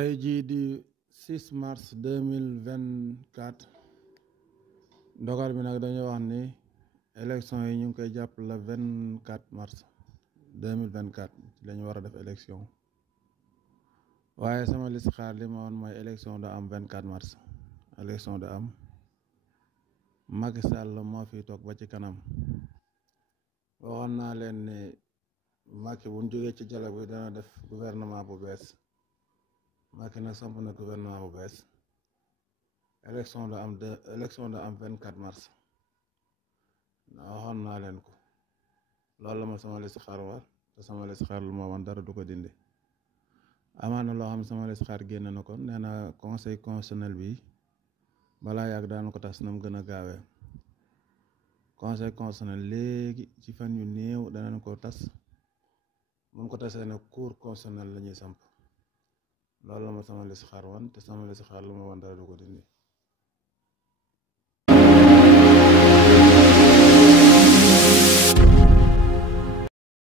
tey jii di 6 mars 2024 ndogal bi nag dañoo wax ni élection yi ñu ngi koy jàpp le 24 mars 2024 ci la ñu war a def élection waaye sama listixaar li ma woon mooy élection da am 24 mars élection da am Macky Sall moo fi toog ba ci kanam waxoon naa leen ni Macky bu ñu jógee ci dialogue bi dana def gouvernement bu bees Macky nag samp na gouvernement bu bees élection da am 24 mars waxoon naa leen ko loolu la ma sama listixaar war te sama listixaar lu ma wan dara du ko dindi amaan na loo xam ne sama listixaar génn na ko nee na conseil constitutionnel bi balaa yàgg daanu ko tas na mu gën a gaawee conseil constitutionnel léegi ci fan yu néew danañ ko tas mun ko tasee nag cour constitutionnel la ñuy samp loolu la ma sama listixaar wan te sama listixaar lu ma wan dara du ko dindi